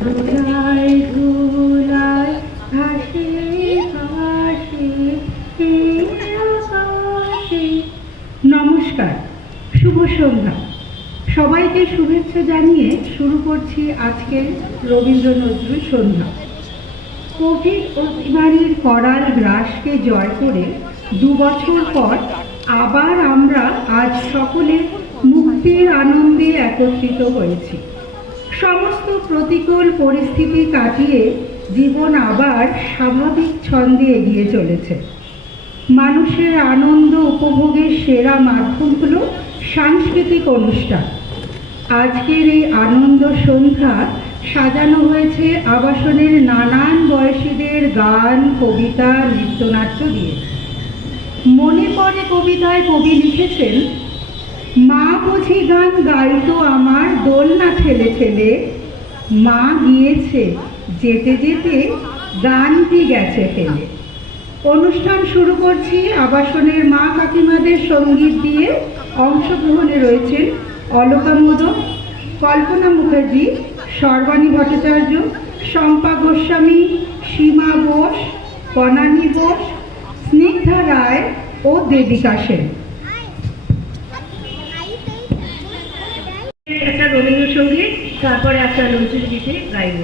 ধুলায় ধুলায় ভাসে ভাসে এই আকাশে। নমস্কার, শুভ সন্ধ্যা। সবাইকে শুভেচ্ছা জানিয়ে শুরু করছি আজকের রবীন্দ্র নজরুল সন্ধ্যা। কোভিড অতিমারির করাল গ্রাসকে জয় করে 2 বছর পর আবার আমরা আজ সকলে মুক্তির আনন্দে একত্রিত হয়েছি। সমস্ত প্রতিকূল পরিস্থিতি কাটিয়ে জীবন আবার স্বাভাবিক ছন্দে এগিয়ে চলেছে। মানুষের আনন্দ উপভোগের সেরা মাধ্যম হল সাংস্কৃতিক অনুষ্ঠান। আজকের এই আনন্দ সন্ধ্যা সাজানো হয়েছে আবাসনের নানান বয়সীদের গান, কবিতা, নৃত্যনাট্য দিয়ে। মনে পড়ে কবিতায় কবি লিখেছেন, মা বুঝি গান গাইতো আমার দোলনা ঠেলে ঠেলে, মা গিয়েছে যেতে যেতে গানটি গেছে ফেলে। অনুষ্ঠান শুরু করছি আবাসনের মা কাকিমাদের সঙ্গীত দিয়ে। অংশগ্রহণে রয়েছেন অলকা মোদক, কল্পনা মুখার্জি, সর্বাণী ভট্টাচার্য, শম্পা গোস্বামী, সীমা বোস, বনানী বোস, স্নিগ্ধা রায় ও দেবিকা সেন। একটা রবীন্দ্রসঙ্গীত, তারপরে একটা নজরুল গীতে গাইব।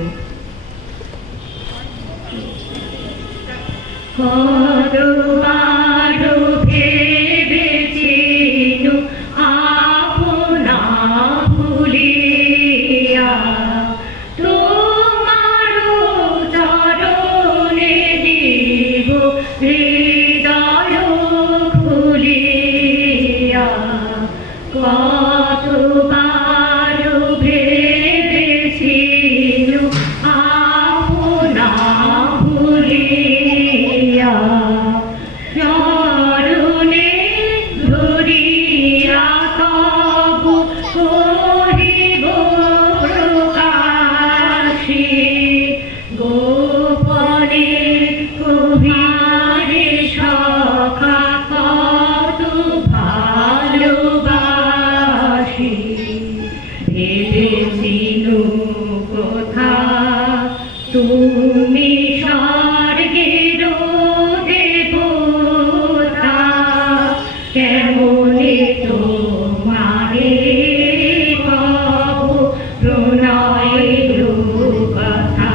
তুমি স্বর্গের দেবতা, কেমনে তোমারে কব প্রণয়ের কথা।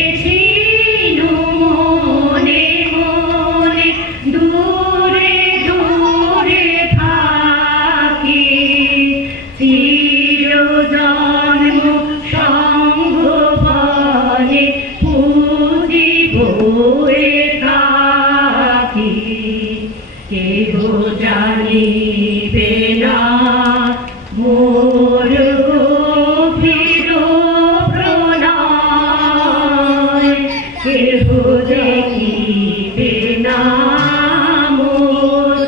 ভেবেছিনু মনে মনে দূরে দূরে থাকি, চিরজন্ম সঙ্গবনে পুজিব একাকী। কেহ জানিবে না মোর গভীর প্রণয়, কেহ দেখিবে না মোর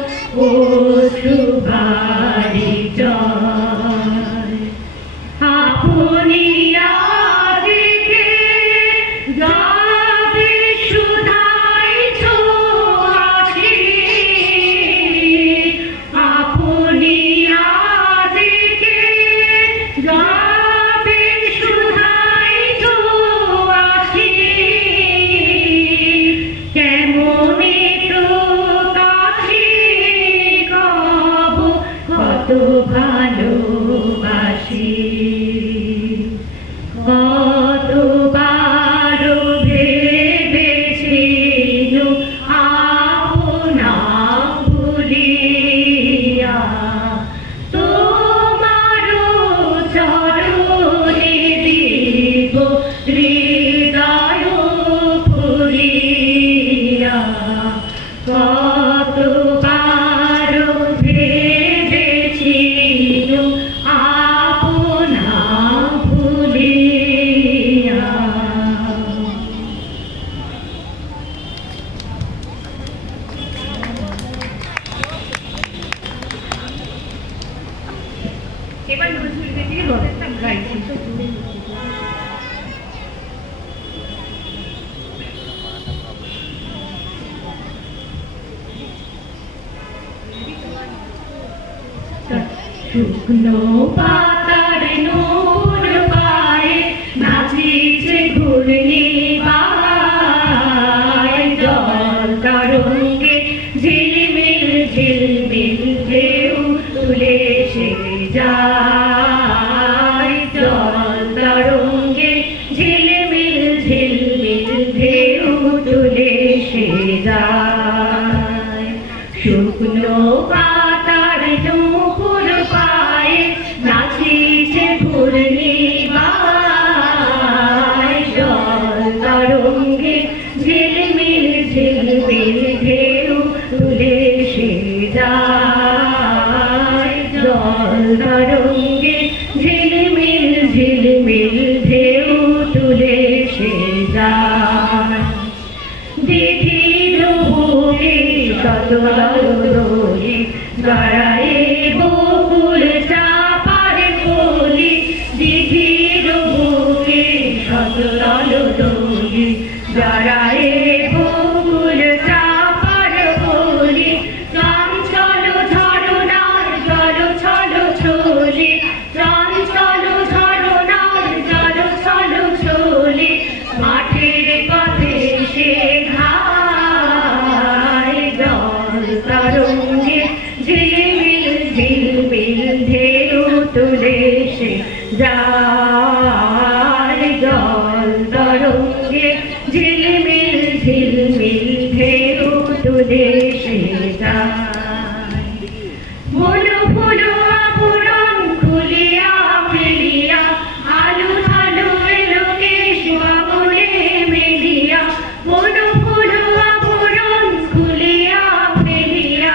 অশ্রুবারি জয়। আপনি আজকে যাবে সুধাই ছোঁয়াছি, আপনি আজকে যাবে সুধাই ছোঁয়াছি, কেমনে তো কাছে কব কত ভালোবাসি। কতবার ভেবেছিনু আপনা ভুলিয়া, তোমার চরণে দিব হৃদয় ফুলিয়া। কতবার ভেবেছিনু আপনা ভুলিয়া। এবার নজরুল গীতি গাইছি। শুকনো পাতা যায় জল তরঙ্গে ঝিলমিল ঝিলমিল ঢেউ তুলে সে যায় শুকনো পাতার নূপুর পায়ে নাচিছে পূর্ণিমায় জল তরঙ্গে ঝিলমিল ঝিলমিল ঢেউ তুলে সে যায় জল তরঙ্গে ঝিলমিল ঝিলমিল ঢেউ তুলে সে যায় দিঘির বুকে শত দোলি গড়ায়ে বকুল চাপার কলি দিঘির বুকে শত দোলি গড়ায়ে বকুল চাপার কলি চঞ্চল ঝরনার জল ছল ছলি চঞ্চল ঝরনার জল ছল ছলি মাঠের পথে সে ঘায় জল তরঙ্গে ঝিলমিল ঝিলমিল ঢেউ তুলে সে যায় জল তরঙ্গে ঝিলমিল ঝিলমিল ঢেউ তুলে সে যায় ফুলো ফুলো আবরণ খুলিয়া ফেলিয়া আলু ধালু এলো কেশ গগনে মেলিয়া ফুলো ফুলো আবরণ খুলিয়া ফেলিয়া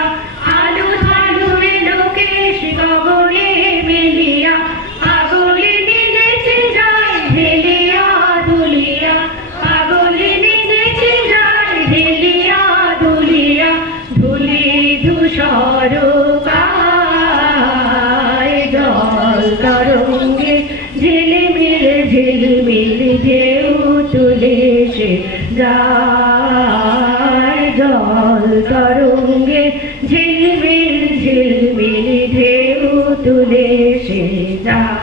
আলু ধালু এলো কেশ গগনে মেলিয়া পাগলে নেচে যায় হেলিয়া দুলিয়া পাগলে নেচে যায় হেলিয়া দুলিয়া ধুলি ধূসর গায় জল তরঙ্গে ঝিলমিল ঝিলমিল ঢেউ তুলে সে যায় জল তরঙ্গে ঝিলমিল ঝিলমিল ঢেউ তুলে সে যায়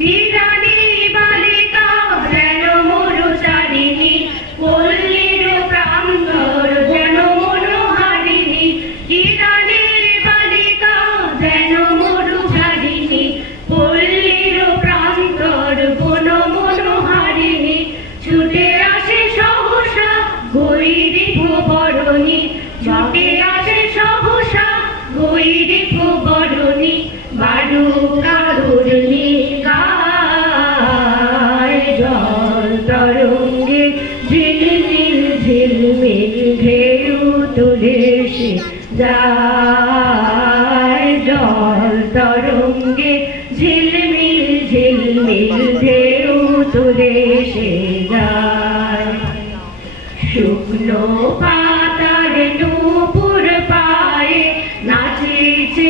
বিরানী বালিকা যেন মরুচারিণী পল্লীর প্রান্তর যেন মনোহারিণী বিরানী বালিকা যেন মরুচারিণী পল্লীর প্রান্তর বন মনোহারিণী ছুটে আসে সহসা গৈরী বরণী ছুটে আসে সহসা গৈরী বরণী বাডু কারুর গায় জল তরঙ্গে ঝিলমিল ঝিলমিল ঢেউ তুলে সে যায় জল তরঙ্গে ঝিলমিল ঝিলমিল ঢেউ তুলে সে যায় শুকনো পাতার নূপুর পায়ে নাচিছে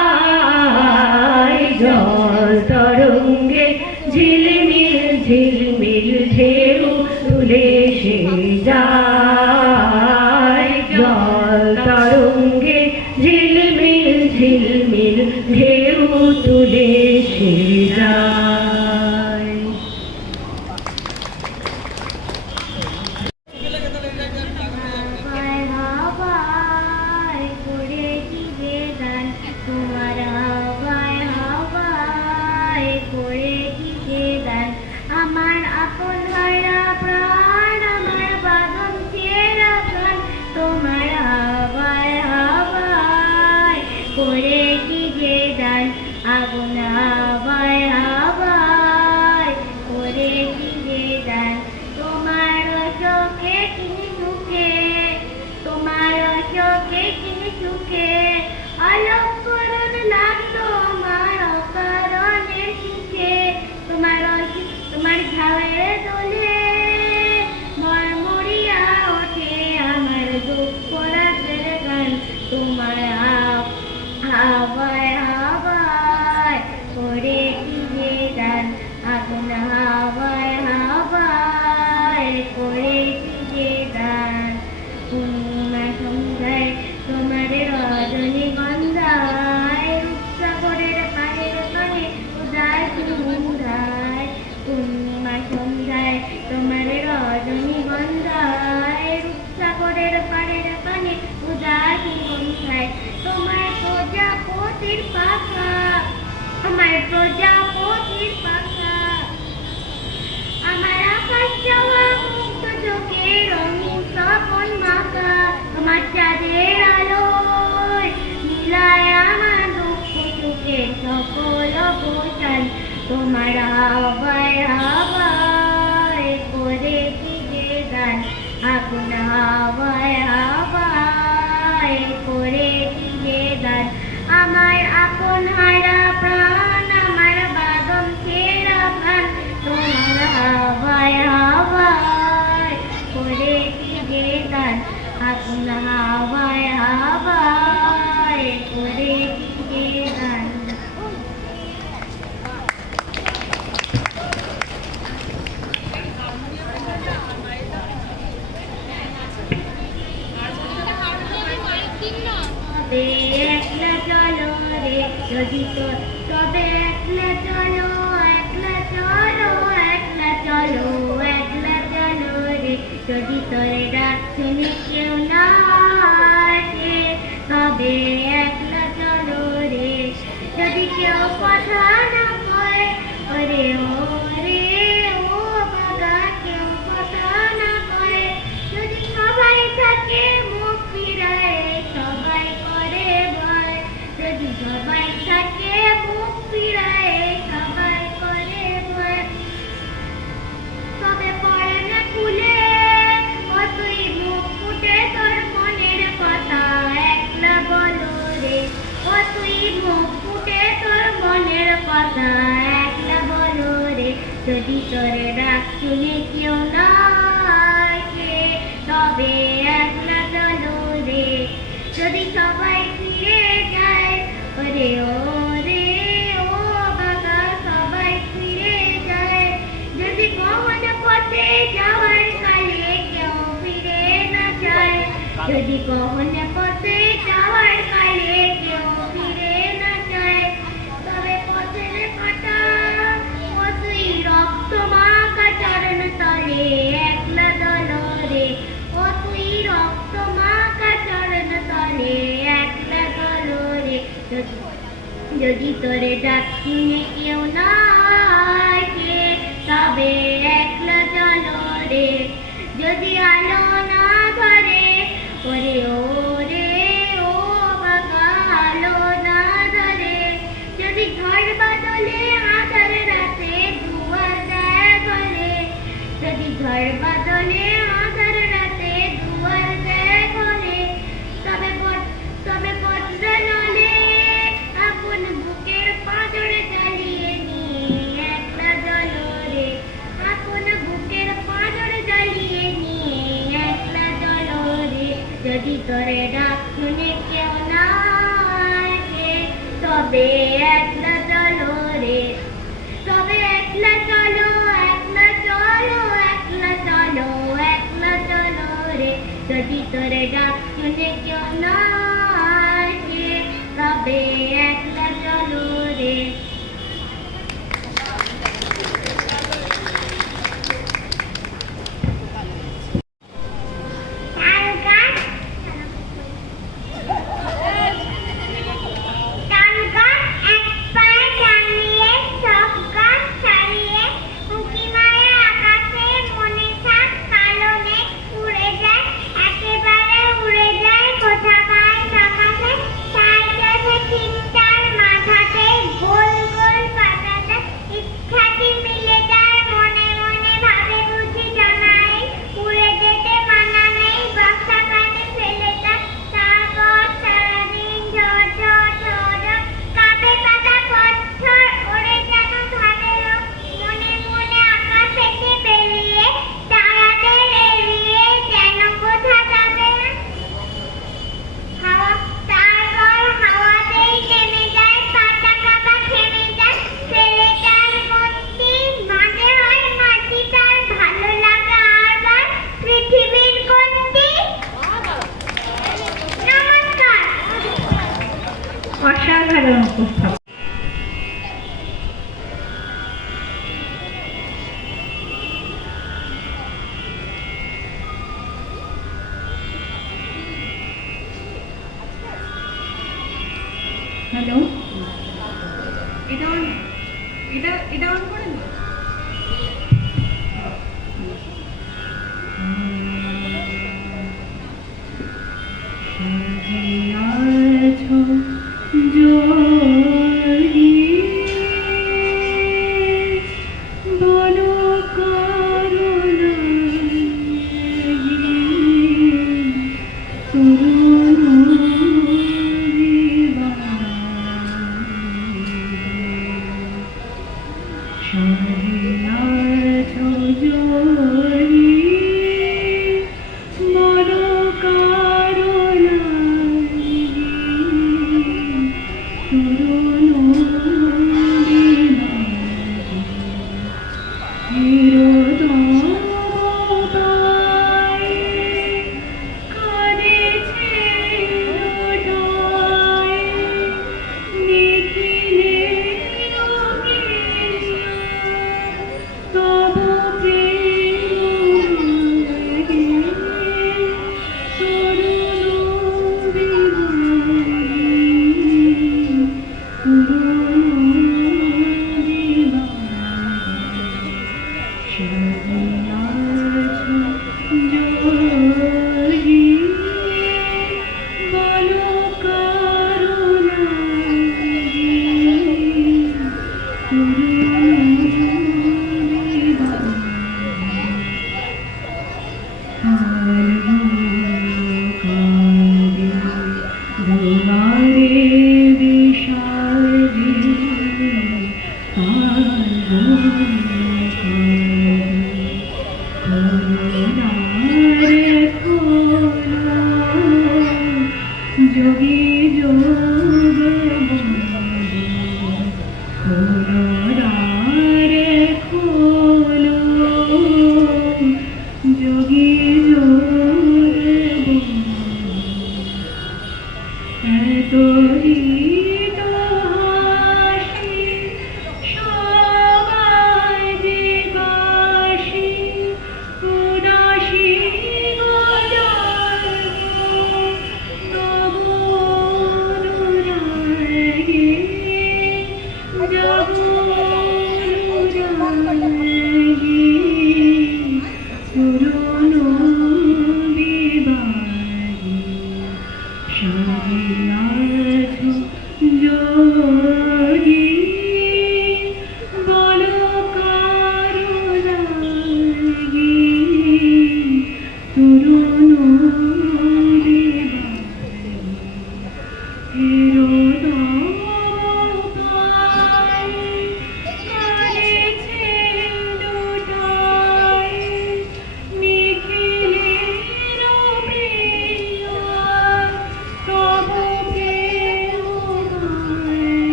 ঘূর্ণিমায় জল তরঙ্গে ঝিলমিল ঝিলমিল ঢেউ তুলে সে যায় জল তরঙ্গে ঝিলমিল ঝিলমিল ঢেউ তুলে সে যায় আমার আপন ভাইরা প্রাণ আমার বাঁধন চেরা প্রাণ তোমার হাওয়ায় হাওয়ায় করে কি যে দান আগুন হাওয়ায় হাওয়ায় করে কি যে দান তোমার চোখে কি মুখে তোমার চোখে কি সুখে আলোক করুন লাগলো আমার অকারণে সুখে তোমার ঝাড়ে দোলে মরমরিয়া ওঠে আমার দুঃখ রাতের গান তোমার হাওয়ায় হাওয়ায় প্রজাপতির পাখা, আমার প্রজাপতির পাখা, আমার আকাশ যাওয়া মুক্ত চোখে রঙিন স্বপন মাখা, আমার চাঁদের আলোয় মিলায় আমার দুঃখ সুখের সকল অবসান, তোমার হাওয়ায় হাওয়ায় করেছি যে গান, আপন হাওয়ায় হাওয়ায় করেছি যে গান, আমার আপন হারা প্রাণ, আমার বাদম ছেঁড়া প্রাণ, তোমার হাওয়ায় হাওয়ায় করেছি যে গান, আপন হাওয়ায় হাওয়ায় করেছি যে গান। তবে একলা চলো রে যদি তবে একলা চলো, একলা চলো, একলা চলো, একলা চলো রে যদি তোরে ডাক শুনে কেউ না আসে, তবে একলা চলো রে যদি কেউ কথা না কয়, ওরে ও রে ও বাবা কেউ কথা না কয়, যদি সবাই থাকে মুখ ফিরায় সবাই করে ভয়, যদি সবাই থাকে মুখ ফিরায় সবাই করে ভয়, তবে পড়ে না খুলে ও তুই মুখ ফুটে তোর মনের কথা, একলা বলো রে ও তুই মুখ ফুটে তোর মনের কথা, একলা বলো রে যদি তোরে ডাক শুনে কেউ না আসে, তবে একলা চলো রে যদি সবাই ফিরে যায়, ওরে ও রে ও বাবা সবাই ফিরে যায়, যদি কখন পথে যাওয়ার কালে কেউ ফিরে না যায়, যদি কখন পথে যাওয়ার কালে কেউ ফিরে না যায়, তবে পথের কাঁটা ও তুই রক্ত মাখা চরণ তলে একলা চলো রে ও তুই রক্ত মাখা চরণ তলে একলা চলো রে যদি তোরে ডাক শুনে কেউ না আসে, তবে একলা চলো রে যদি আলো না ধরে, ওরে ও রে ও বাবা আলো না ধরে, যদি ঝড় বাদলে আধার রাতে দুয়ার দেয় ঘরে, যদি ঝড় বাদলে আধার রাতে দুয়ার দেয় ঘরে, তবে বজ্র নলে আপন বুকের পাঁজর জ্বালিয়ে নিয়ে একলা চলো রে, আপন বুকের পাঁজর জ্বালিয়ে নিয়ে একলা চলো রে যদি তোরে ডাক শুনে কেউ না আসে, তবে একলা চলো রে তবে একলা চলো, একলা চলো, একলা চলো, একলা চলো রে যদি তোরে ডাক শুনে কেউ না আসে, তবে একলা চলো রে। তাল গাছ এক পায়ে টানিয়ে সব গাছ ছাড়িয়ে এটা এটা অন করে না।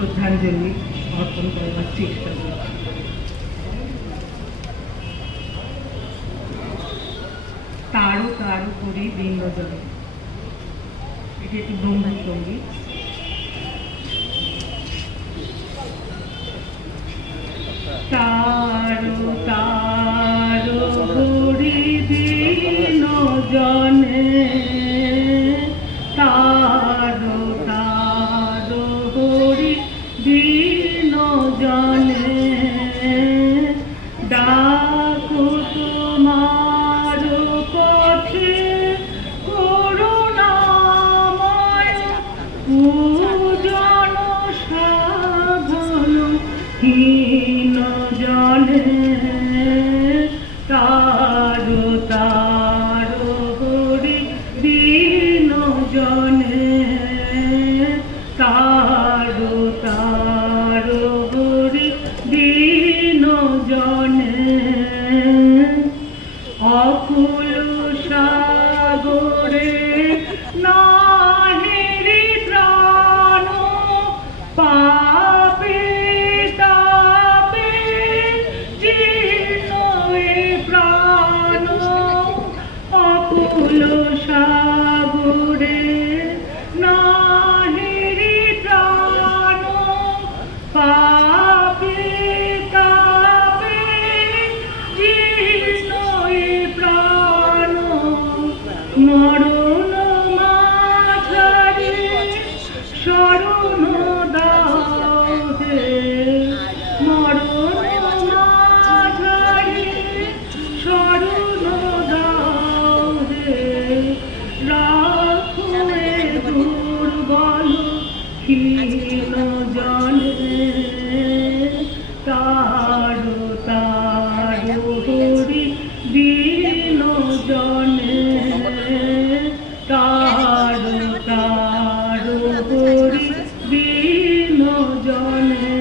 শ্রদ্ধাঞ্জলি অর্পণ করবার চেষ্টা করি। তারও তারও করে দিনজনে, এটি একটি ব্রহ্মসঙ্গীত। তারো তারো হরি দিন জনে, তারো তারো হরি দিন জনে, ডাকো তোমার পথে করুণাময়, পূজন সাধন হীন জনে, তারো তারো হরি দীন জনে, তারো তারো হরি দীন জনে, অকুল সাগরে নাহিরি ত্রাণ, পাপে তাপে জীর্ণ এ প্রাণ, অকুল সাগরে নাহিরি ত্রাণ, পাপে তাপে জীর্ণ এ প্রাণ, মরণ মাঝারে শরণ দাও হে, মরণ মাঝারে শরণ দাও হে, রাখো এ দুর্বল হীন জনে, তারো তারো হরি দীন জনে, তারো তারো হরি দীন জনে,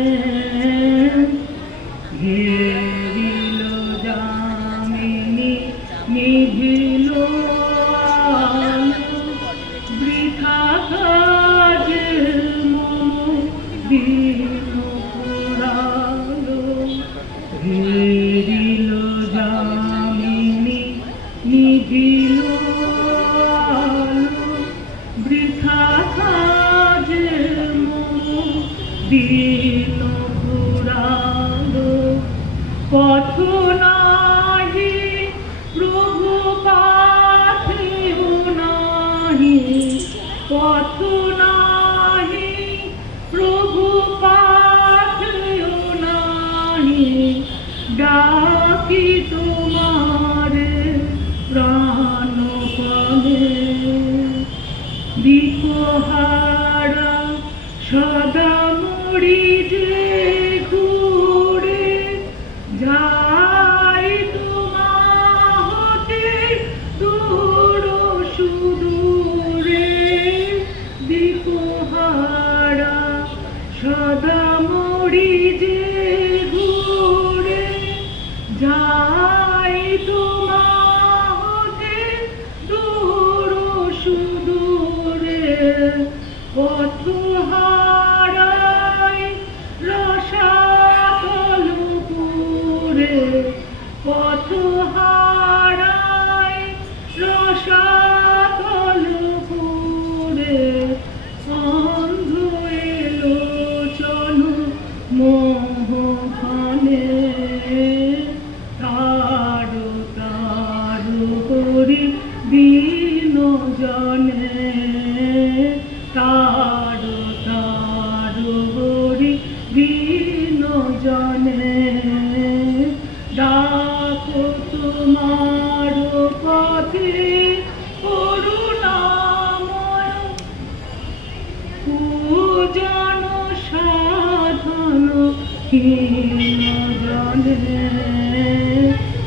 ঘেরিল যামিনী নিভিল আলো, বৃথা কাজে মম দীন পুরালো, ঘেরিল যামিনী নিভিল আলো, বৃথা কাজে মম দীন পুরালো, পথ নাহি প্রভু পাথেও নাহি, পথ নাহি প্রভু পাথেও নাহি, ডাকি তোমারে প্রাণপণে, দিকহারা সদা মরি যে ঘুরে, যাই তোমা হতে দূর সুদূরে, দিকহারা সদা মরি যে ঘুরে, যাই তোমা হতে দূর সুদূরে, পথ হারাই রসাতল পুরে, পথ হারাই রসাতল পুরে, অন্ধ এলোচন মোহখানে, তারো তারো হরি দীন জনে, তারো তারো হরি দীন জনে, ডাকো তোমার পথে করুণাময়, পূজন সাধন হীন জনে,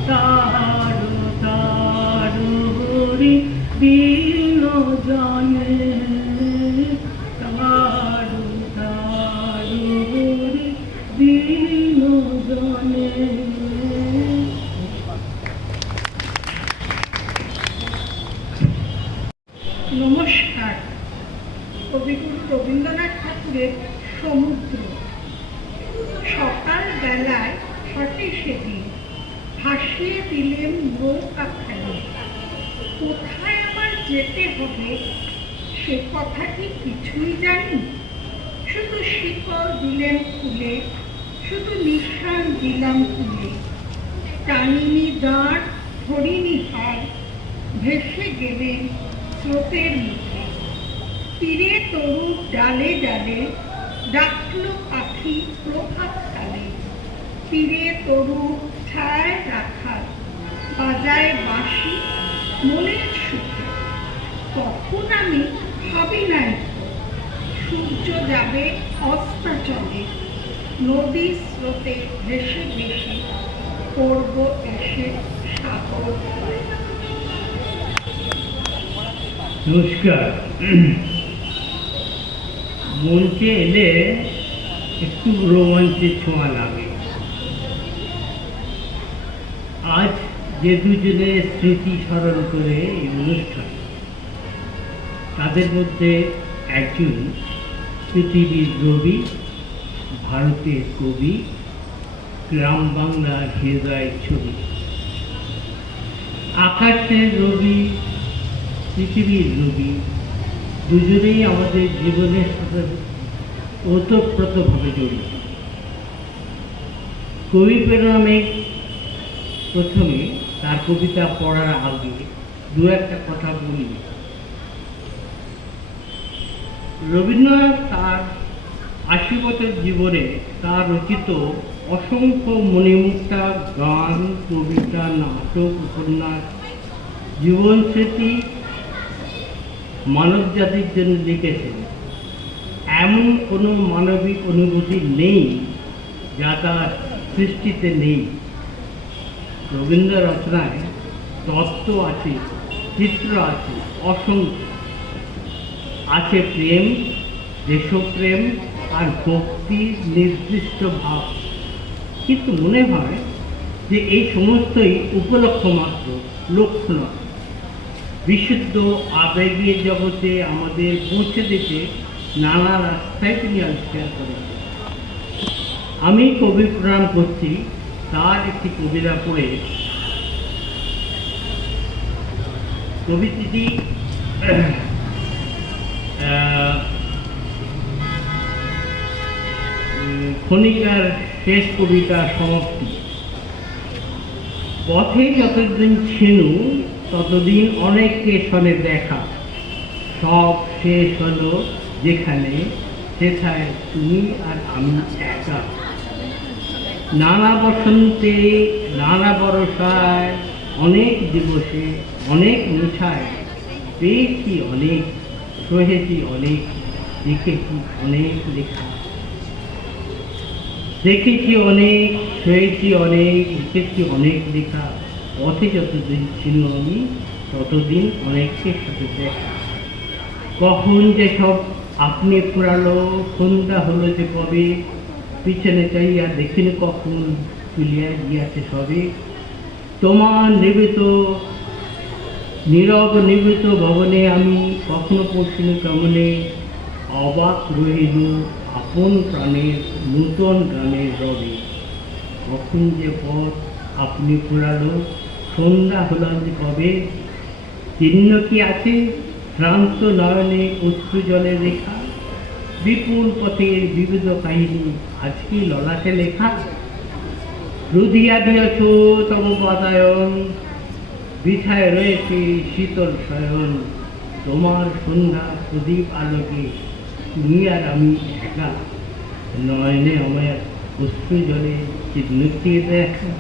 তারো তারো হরি দীন জনে, তারো তারো হরি দীন জনে। নমস্কার। কবিগুরু রবীন্দ্রনাথ ঠাকুরের সমুদ্র ভাসিয়ে দিলেন নৌকা ফেলে। কোথায় আমার যেতে হবে সে কথা কি কিছুই জানি? শুধু শিকল দিলেন খুলে, শুধু নিঃশ্বাস দিলাম তুলে। টানিনি দাঁড়, ধরিনি হার, ভেসে গেলেন স্রোতের মুখে। তীরে তরুর ডালে ডালে ডাকল পাখি প্রভাত কালে। তীরে তরুর ছায় রাখার বাজায় বাঁশি মনের সুখে। তখন আমি ভাবি নাই তো, সূর্য যাবে অস্তাচলে, নদীর স্রোতে ভেসে ভেসে পড়ব এসে সাগর পাড়ে। নমস্কার। মঞ্চে এলে একটু রোমাঞ্চের ছোঁয়া লাগে। আজ যে দুজনের স্মৃতি স্মরণ করে এই অনুষ্ঠান, তাদের মধ্যে একজন পৃথিবীর রবি, ভারতের কবি, গ্রাম বাংলার হৃদয় ছবি। আকাশের রবি, পৃথিবীর রবি দুজনেই আমাদের জীবনের সাথে ওতপ্রোতভাবে জড়িত। কবি প্রেমে প্রথমে তার কবিতা পড়ার আগে দু একটা কথা বলি। রবীন্দ্রনাথ তার ৮০ বছর জীবনে তার রচিত অসংখ্য মণিমুক্তা গান, কবিতা, নাটক, উপন্যাস, জীবন স্মৃতি মানব জাতির জন্য লিখেছেন। এমন কোনো মানবিক অনুভূতি নেই যা তার সৃষ্টিতে নেই। রবীন্দ্র রচনায় তত্ত্ব আছে, চিত্র আছে, অসংখ্য আছে, প্রেম, দেশপ্রেম আর ভক্তির নির্দিষ্ট ভাব। কিন্তু মনে হয় যে এই সমস্তই উপলক্ষ মাত্র, লক্ষ্য নয়। বিশুদ্ধ আবেগের জগতে আমাদের পৌঁছে দিতে নানা রাস্তায় তিনি আবিষ্কার করেছেন। আমি কবি প্রণাম করছি তার একটি কবিতা পড়ে। কবিতাটি খনিকার শেষ কবিতা সমাপ্তি। পথে যতদিন ছিনু ততদিন অনেককে সনে দেখা, সব শেষ হলো যেখানে সেথায় তুমি আর আমি একা। নানা বসন্তে, নানা বরসায়, অনেক দিবসে, অনেক মুছায় পেয়েছি অনেক, সহেছি অনেক, দেখেছি অনেক লেখা। দেখেছি অনেক, সয়েছি অনেক, লিখেছি অনেক লেখা। পথে যতদিন ছিল আমি ততদিন অনেকের সাথে দেখা। কখন যে সব আপনি ফুরালো, সন্ধ্যা হলো যে কবে, পিছনে চাইয়া দেখিন কখন তুলিয়া গিয়াছে সবে। তোমার নিবেত নীরব নিবেত ভবনে আমি কখনো পড়ছিনি কেমনে, অবাক রহিল আপন প্রাণের নূতন গানের রবে। কখন যে পথ আপনি ফুরালো, সন্ধ্যা হল যে কবে, চিহ্ন কি আছে শ্রান্ত নয়নে অশ্রু জলে রেখা। বিপুল পথের বিবিধ কাহিনী আজকে ললাটে লেখা। রুধিয়া দিয়েছ তব বাতায়ন, বিছায় রয়েছে শীতল শয়ন। তোমার সন্ধ্যা প্রদীপ আলোকে তুমি আর আমি একা। নয়নে আমার অশ্রু জলে চিহ্ন কি দেখা।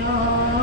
Bye.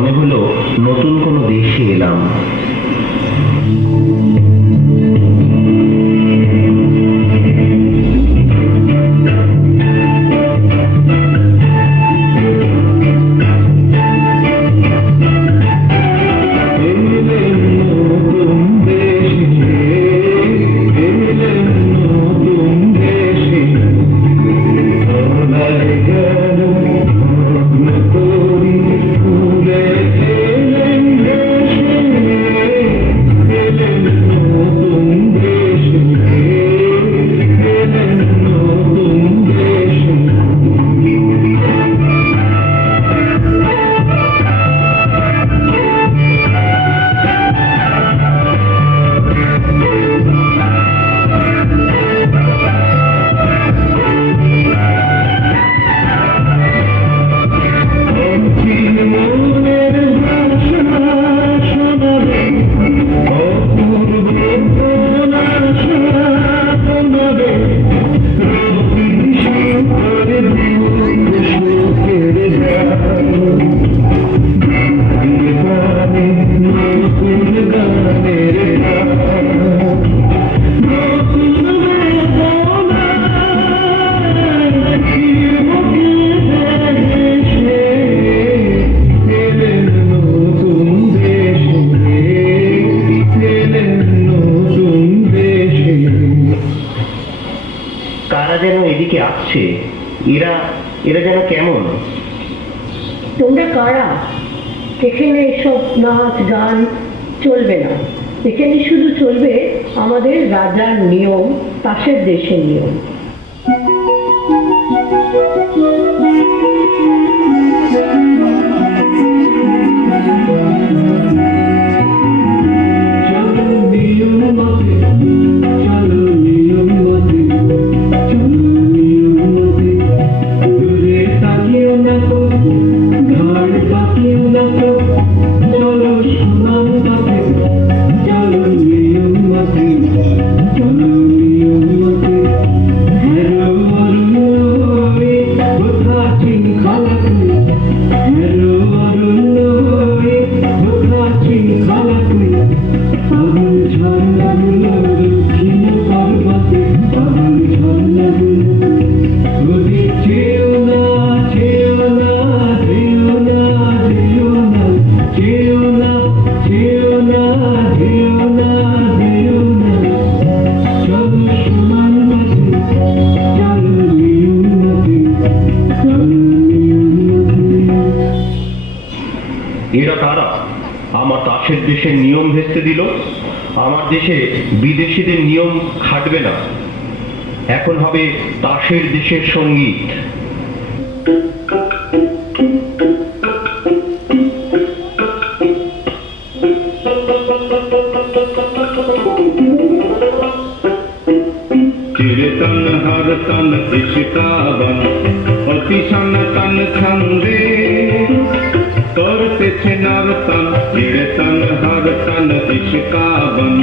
মনে হলো নতুন কোনো দেশে এলাম। কারা যেন এদিকে আসছে, এরা এরা যেন কেমন? তোমরা কারা? এখানে এসব নাচ গান চলবে না। এখানে শুধু চলবে আমাদের রাজার নিয়ম, পাশের দেশের নিয়ম। এরা কারা? আমার পাশের দেশের নিয়ম ভেস্তে দিল। আমার দেশে বিদেশিদের নিয়ম খাটবে না, এখন হবে পাশের দেশের সঙ্গীত। चिरतन हर तन इशिकावन अतिशन तन छंदे करतेছে নরতন চিরতন হর তন ইশিকাवन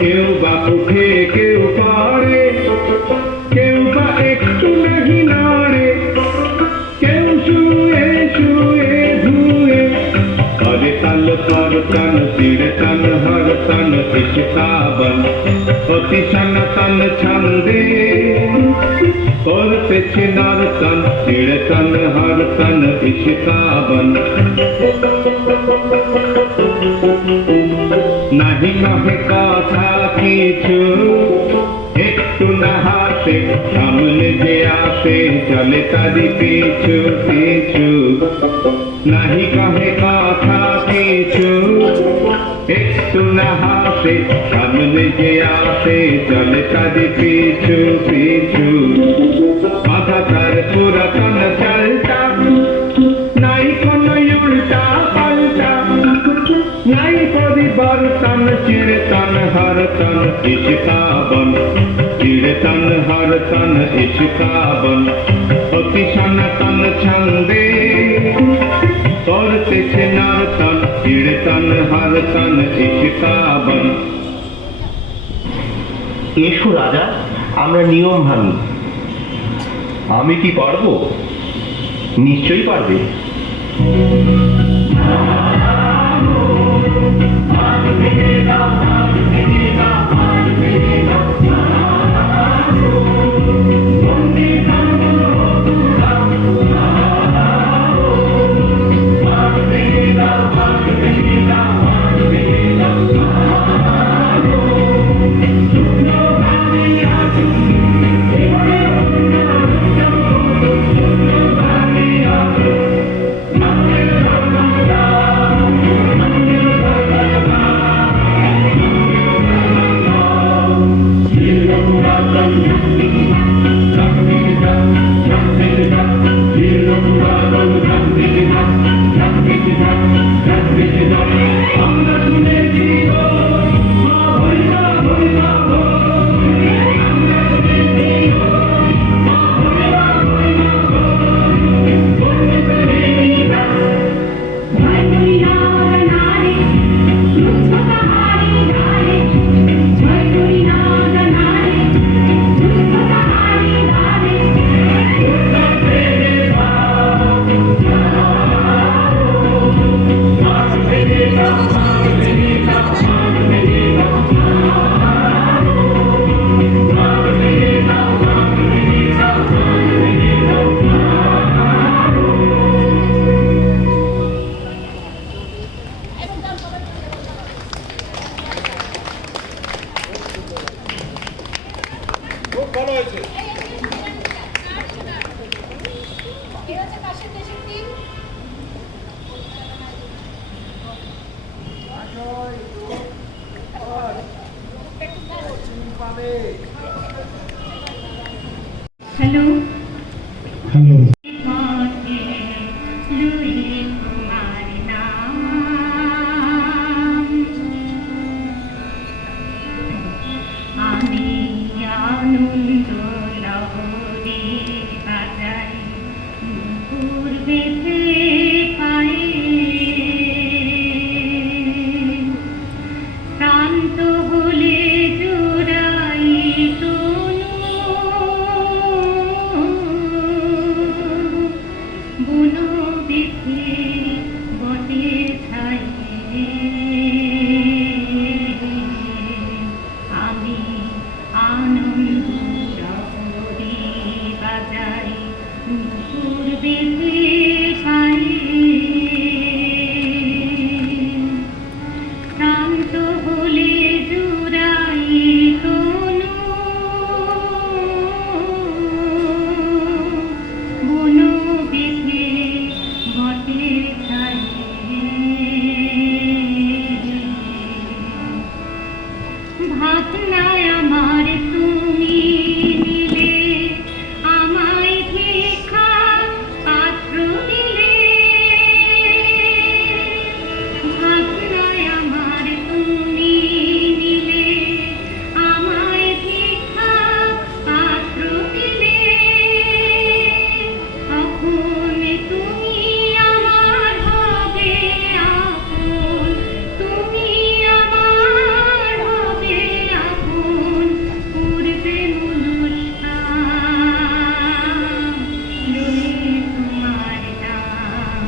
কেউ বা উঠে কেউ পড়ে কেউ বা একটু নাহি নাড়ে কেউ শুয়ে শুয়ে ধুয়ে করে তল কর তন চিরতন হর তন ইশিকাवन অতিশন তন ছন্দে করতেছে নরতন চিরতন হর তন ইশিকাवन নাহি কহে কথা কিছু একটু না হাসে সামনে যে আসে চলে তারি পিছু পিছু নাহি কহে কথা কিছু একটু না হাসে সামনে যে আসে চলে তারি পিছু পিছু মাথা তার পুরাতন চলতা নাই কোন উল্টা পাল্টা নাই পরিবর্তন চিরতন হর তন ইশিকাवन চিরতন হর তন ইশিকাवन অতি সনাতন ছন্দে করতেছে নরতন চিরতন হর তন ইশিকাवन। এসো রাজা, আমরা নিয়ম ভাঙি। আমি কি পারবো? নিশ্চয়ই পারবে। হ্যালো হ্যালো পথে লুই তোমার নাম আমি আনন্দ লহরী বাজাই নুপুর বেঁধে পায়ে শান্ত হলে জোড়াই বুনো বেঁধে বটে ছায়ে আমি আনন্দ লহরী বাজাই নুপুর বেঁধে পায়ে শান্ত হলে জুড়াই কোনো বুনো বেঁধে বটে ছায়ে ভাবনায় আমার তুমি নিলে আমায় ভিক্ষা পাত্র দিলে ভাবনায় আমার তুমি নিলে আমায় ভিক্ষা পাত্র দিলে তখন তুমি আমার হবে আপন তুমি আমার হবে আপন পূর্বে অনুষ্ঠান লুই তোমার নাম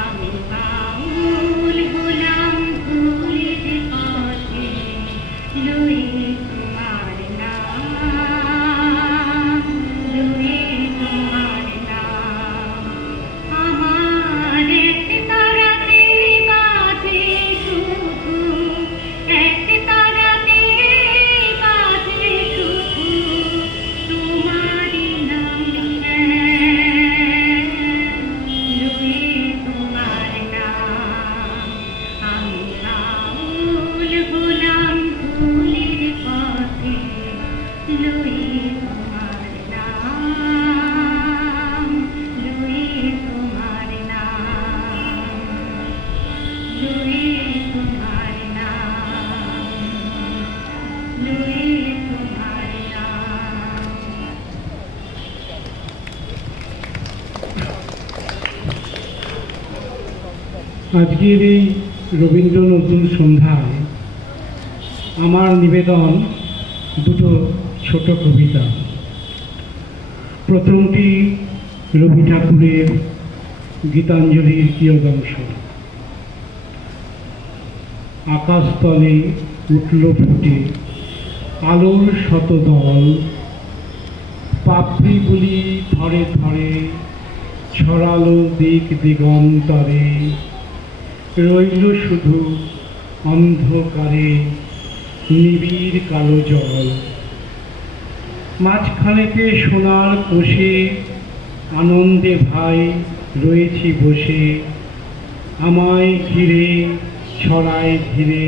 আমি বাউল হলাম ভুলির পথে লুই তোমার নাম লুই তোমার নাম আমার এক তারাতে বাজে শুধু এক তারাতে বাজে শুধু তোমারই নাম লুই তোমার নাম আমি বাউল হলাম ভুলির পথে লুই তোমার নাম লুই তোমার নাম লুই তোমার নাম লুই তোমার নাম আজকের এই রবীন্দ্র নজরুল সন্ধ্যায় আমার নিবেদন দুটো ছোট কবিতা। প্রথমটি রবি ঠাকুরের গীতাঞ্জলির কিয়দংশ। আকাশতলে উঠল ফুটে আলোর শতদল, পাপড়িগুলি ধরে ধরে ছড়ালো দিক দিগন্তরে, রইল শুধু অন্ধকারে নিবিড় কালো জল। মাঝখানেতে সোনার কোষে আনন্দে ভাই রয়েছি বসে, আমায় ঘিরে ছড়ায় ধীরে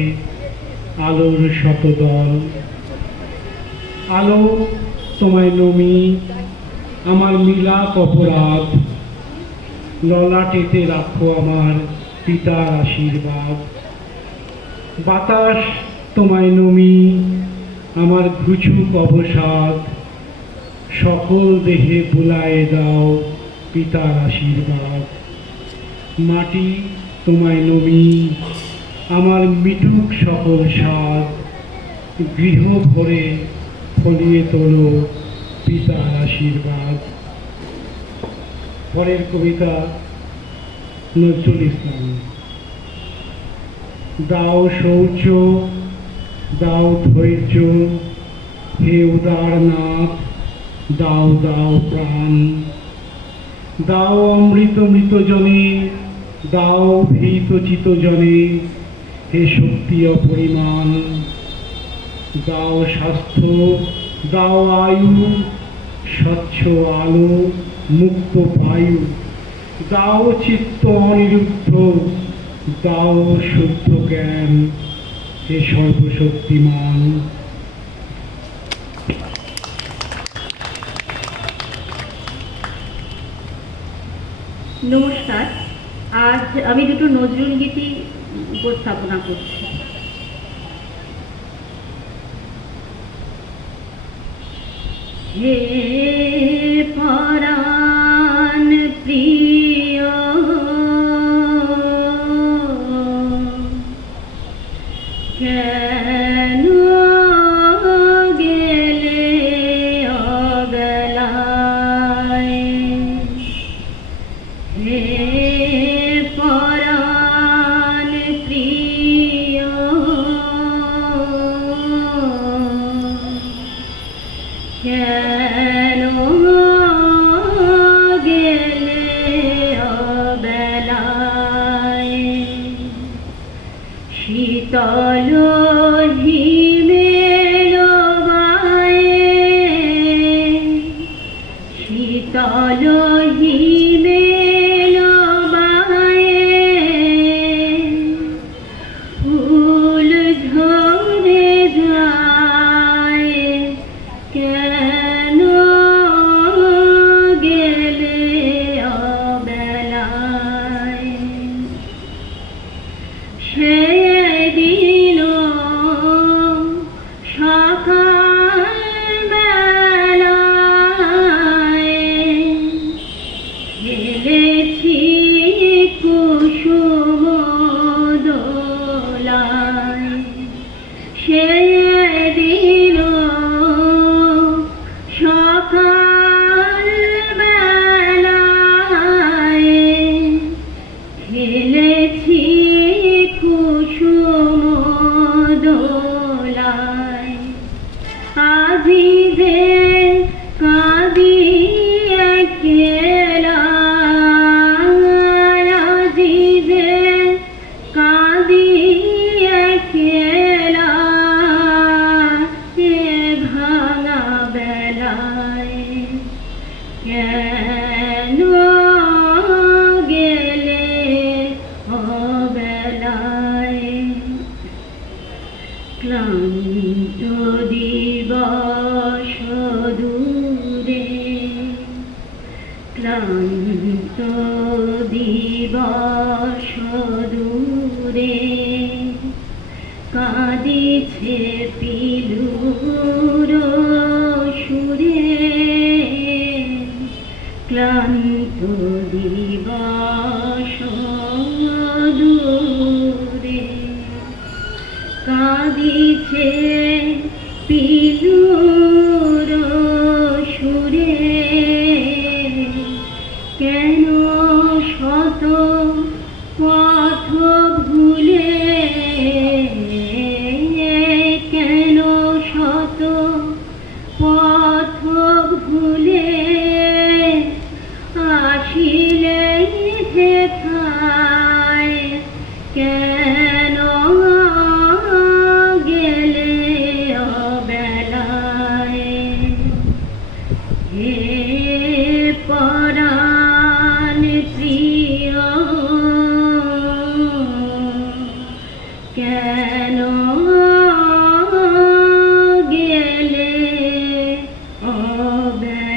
আলোর শতদল। আলো তোমায় নমি আমার মিলাপ অপরাধ, ললাটেতে রাখো আমার পিতার আশীর্বাদ। বাতাস তোমায় নমি আমার ঘুচুক অবসাদ, সকল দেহে বুলায়ে দাও পিতার আশীর্বাদ। মাটি তোমায় নমি আমার মিটুক সকল স্বাদ, গৃহ ভরে ফলিয়ে তোলো পিতার আশীর্বাদ। পরের কবিতা নজরুল ইসলাম। দাও শৌচ দাও ধৈর্য হে উদারনাথ, দাও দাও প্রাণ। দাও অমৃত মৃত জনে, দাও ভীত চিত জনে হে শক্তি অপরিমাণ। দাও স্বাস্থ্য দাও আয়ু, স্বচ্ছ আলো মুক্ত বায়ু। দাও চিত্ত অনিরুদ্ধ দাও শুদ্ধ জ্ঞান, হে সর্বশক্তিমান। নমস্কার, আজ আমি দুটো নজরুল গীতি উপস্থাপনা করছি। হে পরাণ প্রিয়, কেন গেলে অবেলায়? হে পরাণ প্রিয়, কেন গেলে অবেলায়? শীতল হিমেল বায়ে, শীতল হিমেল বায়ে, ফুল ঝরে যায়, কেন গেলে অবেলায়? সেদিন সকাল বেলায় খেলেছি কুসুম দোলায়। সেদিন সকাল বেলায় খেলেছি কুসুম দোলায়। আজি যে কাঁদিয়ে গেলা, আজি যে কাঁদিয়ে গেলা, এ ভাঙা বেলায়, কেন গেলে অবেলায়? ক্লান্ত দিবস দূরে, ক্লান্ত দিবস দূরে, কাঁদিছে পিলুর সুরে। ক্লান্ত দিবস দূরে, কাঁদিছে পিলুর সুরে। কেন শত পথ ভুলে, কেন শত পথ ভুলে আসিলে হেথায়, কেন গেলে অবেলায়? হে পরাণ প্রিয়, কেন গেলে অবেলায়?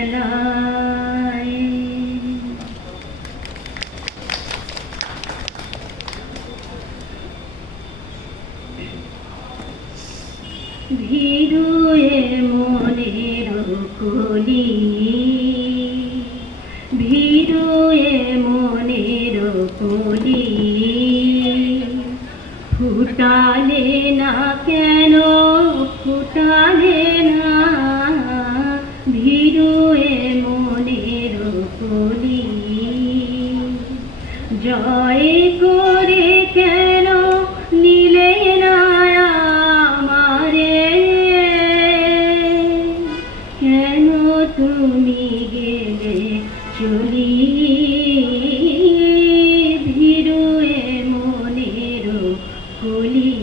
ভিড়ুয়ে মনের কলি, ভিড়ুয়ে মনের কলি, ফুটালে না কেন, ফুটালে না? ভিড়ুয়ে মনের কলি, জয় করে কেন নিলে না আমারে? কেন তুমি গেলে চলি, ভিড়ুয়ে মনের কলি,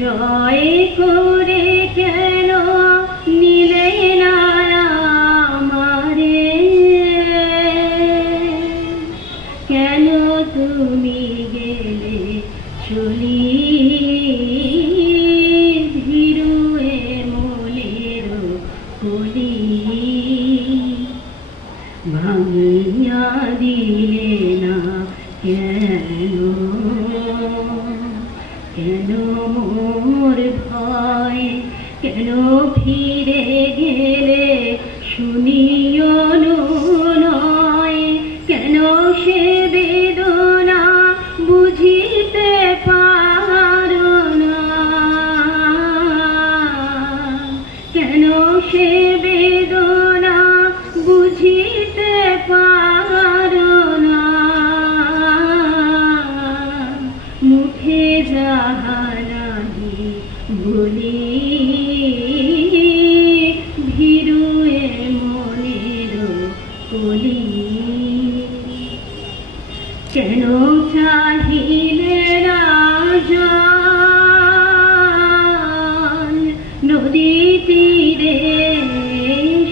জয় করে কেন নিলে না আমারে? কেন মোর ভয়, কেন ফিরে গেলে শুনিও নয়, কেন সে বেদনা বুঝিতে পারো না, কেন সে বেদনা বুঝিতে পারো না, মুখে যাহা নাহি বলি ভীরুয়ে মনের কলি, কেন চাহিলে রাজন নদী তীরে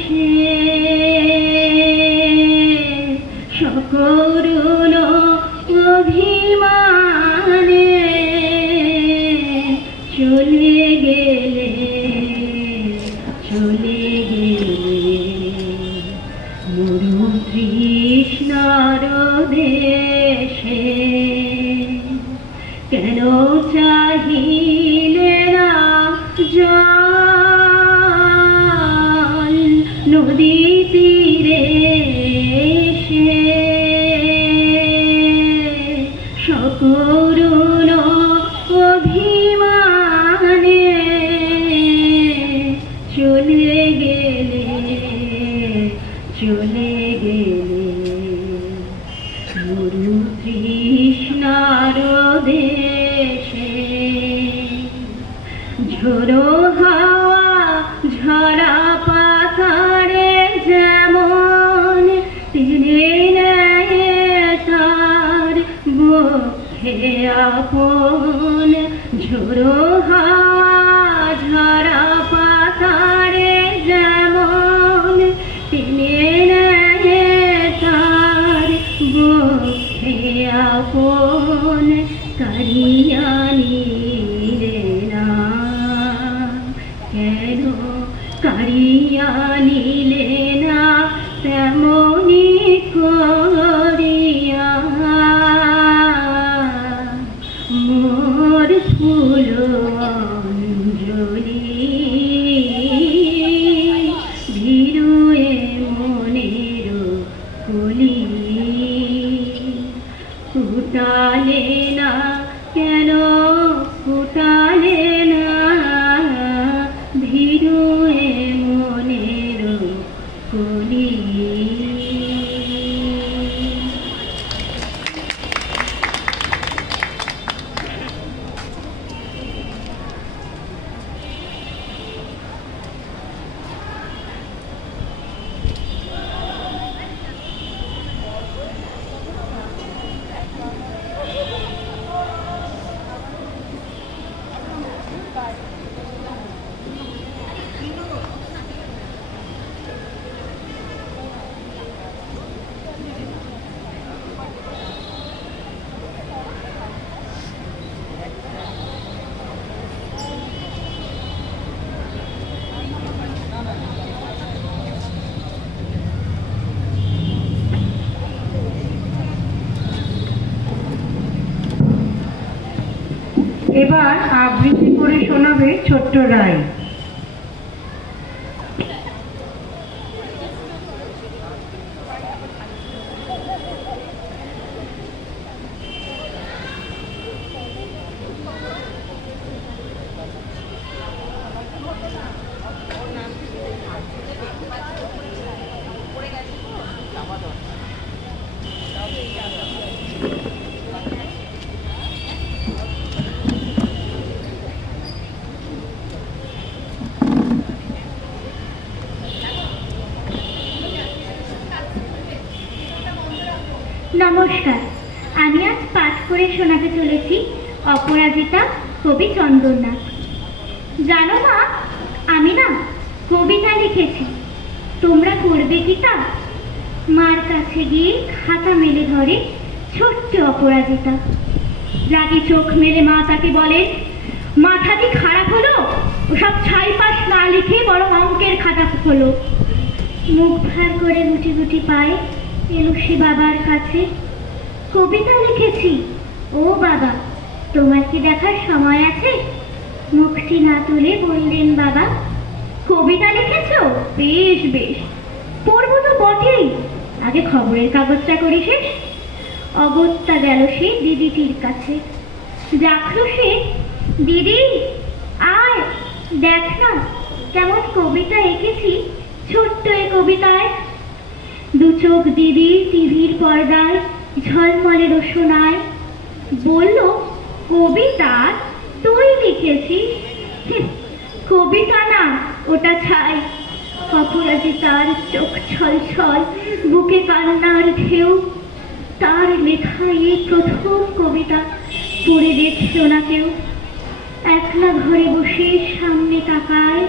সে, সকরুণ অভিমানে চলে গেলে, চলে গেলে মরু তৃষ্ণার দেশে, কেন চাহিলে না জল নদী তীরে সে, সকরুণ অভিমানে চলে গেলে, চলে গেলে মরু তৃষ্ণার দেশে। ঝোড়ো হাওয়া ঝরা পাতারে যেমন টেনে নেয় তার বক্ষে আপন, ঝোড়ো হাওয়া ঝরা পাতারে যেমন টেনে নেয় তার বক্ষে আপন, কারিয়া নিলে না কেন, কারিয়া নিলে না তেমনি করিয়া মোর ফুল অঞ্জলি ভীরুয়ে মনের কলি, ফুটালে না কেন, ফুটালে না ভীরুয়ে মনের কলি। এবার আবৃত্তি করে শোনাবে ছোট্ট রায়। নমস্কার, আমি আজ পাঠ করে শোনাতে চলেছি অপরাজিতা কবি চন্দননাথ। জানো মা, আমি না কবিতা লিখেছি, তোমরা করবে কি তা? মার কাছে গিয়ে খাতা মেলে ধরে ছোট্ট অপরাজিতা। রাগে চোখ মেলে মা তাকে বলে, মাথা কি খারাপ হলো? ওসব ছাইপাশ না লিখে বরং অঙ্কের খাতা হলো। মুখ ভার করে গুটি গুটি পায়ে এলো সে বাবার কাছে। কবিতা লিখেছি, ও বাবা, তোমার কি দেখার সময় আছে? মুখটি না তুলে বললেন বাবা। কবিতা লিখেছো? বেশ বেশ, পড়বো তো বটেই, আগে খবরের কাগজটা করি শেষ। অগত্যা গেল সে দিদিটির কাছে, ডাকলো সে, দিদি আয়, দেখ না কেমন কবিতা এঁকেছি ছোট্ট এ কবিতায়। দু চোখ দিদি টিভির পর্দায় ঝলমলে রোশনায়, বলল, কবিতা তুই লিখেছিস? কবিতা না, ওটা ছাই। অপরাজিতার চোখ ছল ছল, বুকে কান্নার ঢেউ। তার লেখা এই প্রথম কবিতা পড়ে দেখছো না কেউ। একলা ঘরে বসে সামনে তাকায়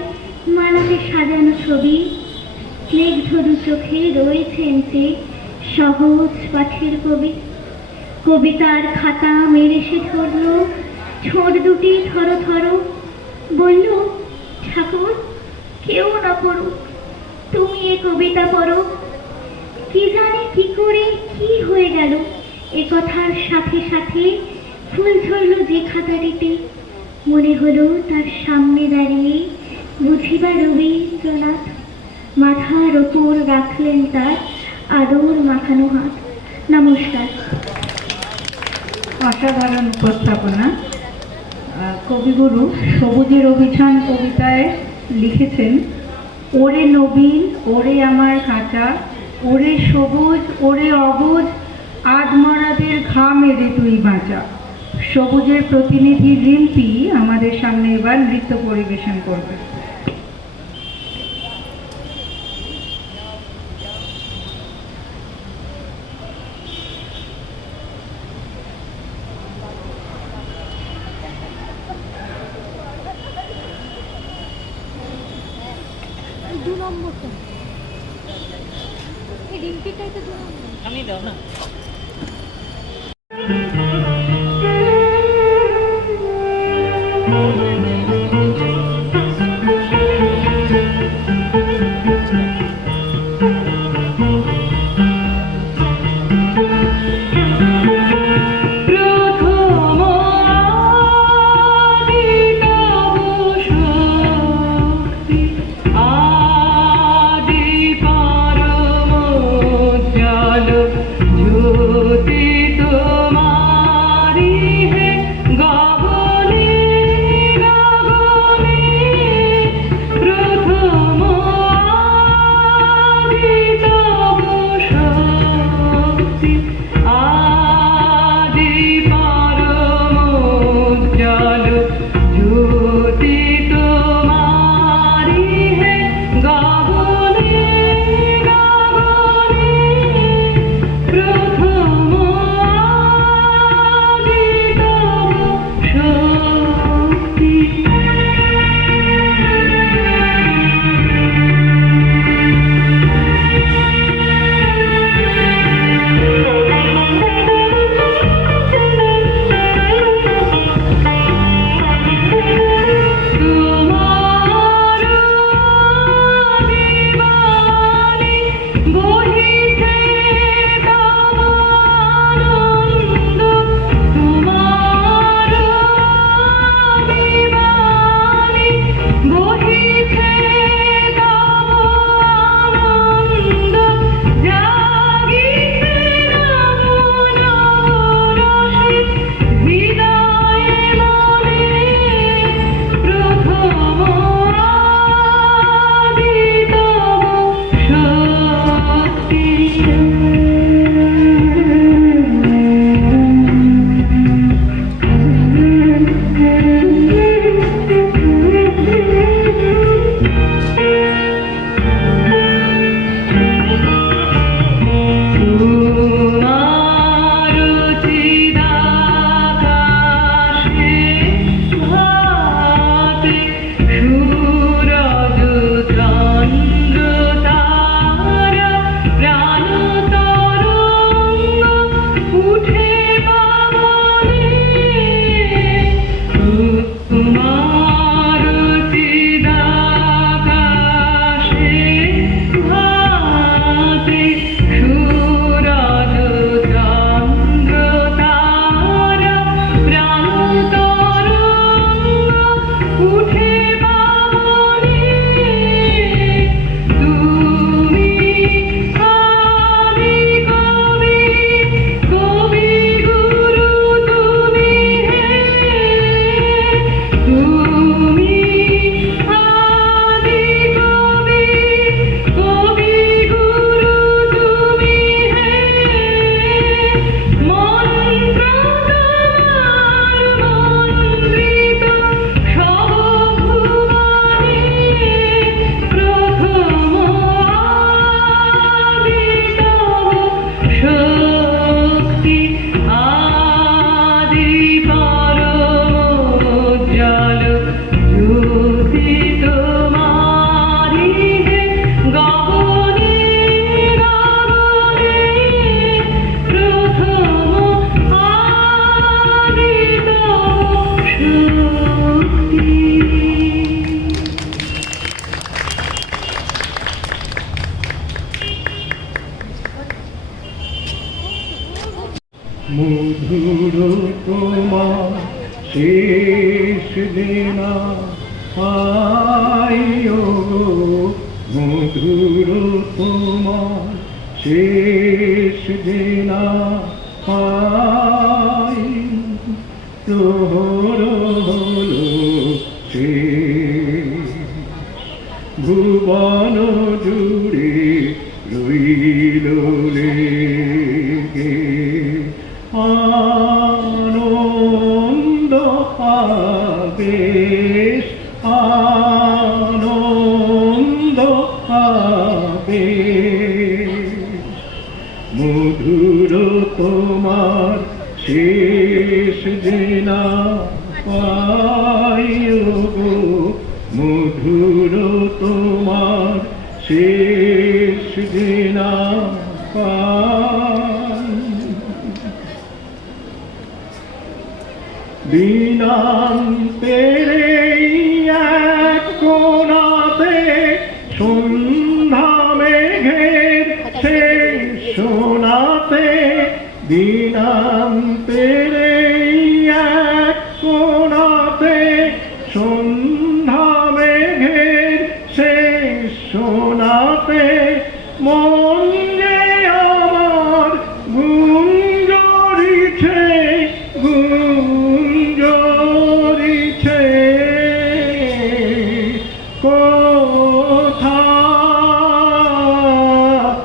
মালাতে সাজানো ছবি, স্নিগ্ধ দু চোখে রয়েছেন যে সহজ পাঠের কবি। কবিতার খাতা মেরে সে ধরল, ঠোঁট দুটি থর থর, বলল, ঠাকুর কেউ না পড়ুক, তুমি এ কবিতা পড়ো। কি জানে কি করে কি হয়ে গেল, এ কথার সাথে সাথে ফুল ঝরল যে খাতাটিতে। মনে হলো তার সামনে দাঁড়িয়ে বুঝিবা রবীন্দ্রনাথ, মাথার ওপর রাখলেন তার আদর মাখানো হাত। নমস্কার। অসাধারণ উপস্থাপনা। কবিগুরু সবুজের অভিযান কবিতায় লিখেছেন, ওরে নবীন ওরে আমার কাঁচা, ওরে সবুজ ওরে অবুজ, আধমরাদের ঘা মেরে তুই বাঁচা। সবুজের প্রতিনিধি রিম্পি আমাদের সামনে এবার নৃত্য পরিবেশন করবে। দু নম্বরটা এই রিম্পিটাই তো দু নম্বর। আমি দাও না। জল আদি পরম উজ্জ্বল জ্যোতি তোমারি হে গগনে গগনে প্রথম আদিতম শক্তি। মধুর তোমার শেষ দেনা আয়ো মধুর তোমার শেষ দেনা পাই প্রহর হলো শেষ ভুবন জুড়ে রইল লেগে আনন্দ আবেশ আনন্দ আবেশ মধুর তোমার শেষ দেনা পাইও গো মধুর তোমার শেষ দেনা পাই দিনান্তের এক কোণাতে সন্ধ্যা মেঘের শেষ সোনাতে দিনান্তের এক কোণাতে সন্ধ্যা মেঘের শেষ সোনাতে মন যে আমার গুঞ্জরিছে গুঞ্জরিছে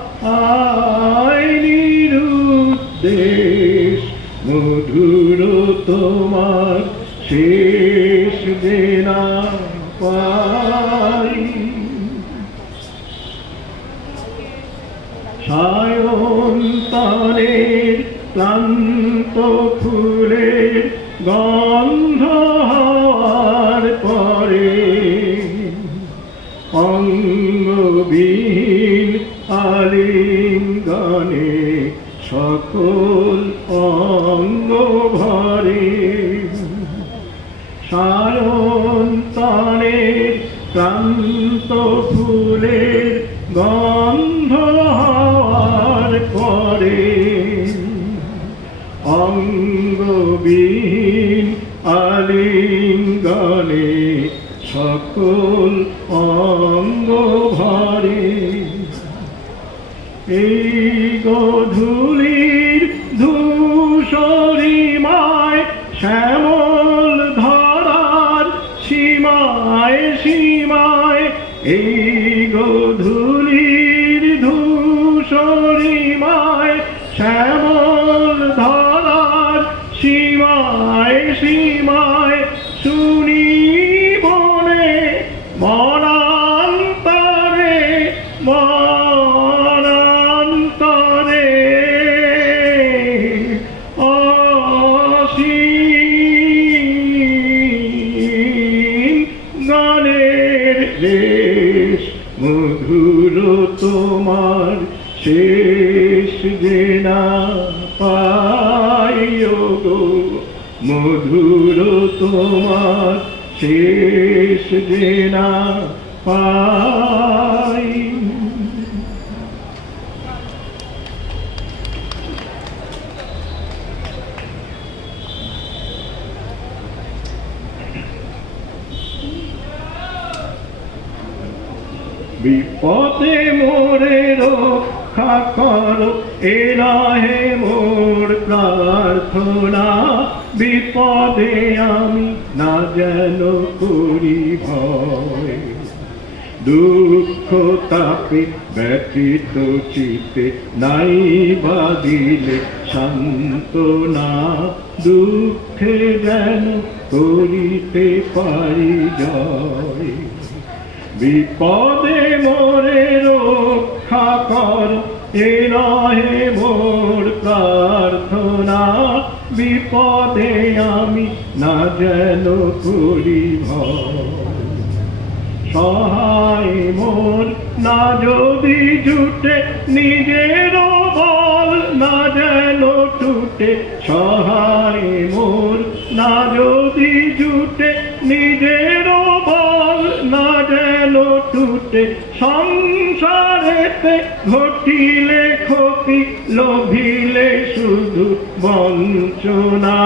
কোথায় নিরুদ্দেশ মধুর তোমার শেষ দেনা পাই সায়ন্তনের ক্লান্ত ফুলের গন্ধ হওয়ার পরে অঙ্গবিহীন আলিঙ্গনে সকল অঙ্গ ভরে সায়ন্তনের ক্লান্ত ফুলের গন্ধ হওয়ার পরে অঙ্গবিহীন আলিঙ্গনে সকল অঙ্গ ভরে এই গধূলির ধূসরিমায় শ্যামল ধরার সীমায় সীমায় এই গধূলির ধূসরিমায় শ্যামল ধরার সীমায় সীমায় শুনি বনে মনান্তরে মনান্তরে অসীম গানের দেশ মধুর তোমার শেষ দেনা পাইও গো মধুর তোমার শেষ দেনা পাই বিপদে মোরে রক্ষা করো এ নহে মোর প্রার্থনা বিপদে আমি না যেন করি ভয় দুঃখ তাপে ব্যতীত চিতে নাই বাদিলে সান্ত্বনা দুঃখে যেন করিতে পারি জয় বিপদে মোরে রক্ষা কর এ নহে মোর প্রার্থনা, বিপদে আমি না যেন করি ভয়। সহায় মোর না যদি জুটে, নিজের বল না যেন টুটে। সহায় মোর না যদি জুটে, নিজের বল না যেন টুটে। সংসারেতে ঘটিলে ক্ষতি, লোভিলে শুধু বঞ্চনা।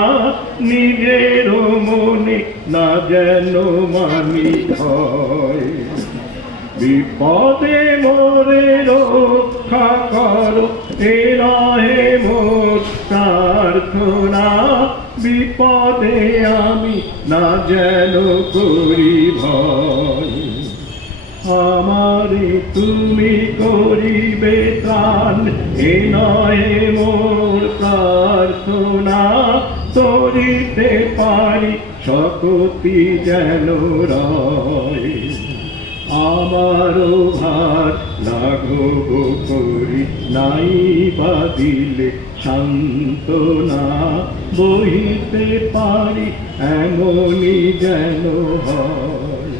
নিজের মনে না যেন মানি হয়, বিপদে মোরে রক্ষা করো, এ নহে মোর প্রার্থনা। বিপদে আমি না যেন করি ভয়। আমারে তুমি করিবে ত্রাণ, এ নহে মোর প্রার্থনা। তরিতে পারি শক্তি যেন রয়, আমারও ভার লাঘব করি নাই বা দিলে সান্ত্বনা। বহিতে পারি এমনই যেন হয়,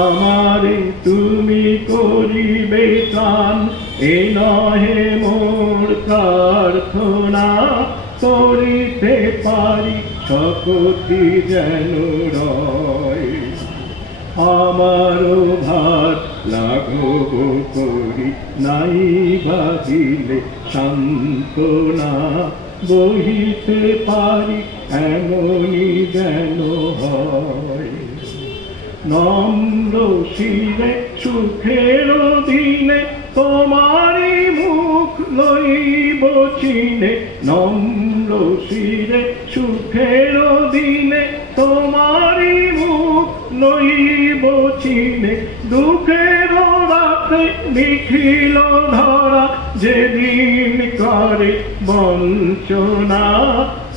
আমারে তুমি করিবে ত্রাণ, এ নহে মোর প্রার্থনা। করিতে পারি শক্তি যেন রয়, আমারও ভার লাঘব করি নাই বা দিলে সান্ত্বনা। বহিতে পারি এমনই যেন হয়, নম্র শিরে সুখের দিনে তোমারি মুখ লইব চিনে। নম্র শিরে সুখের দিনে তোমারি মুখ লইব চিনে। দুঃখের রাতে নিখিল ধরা, যেদিন করে বঞ্চনা।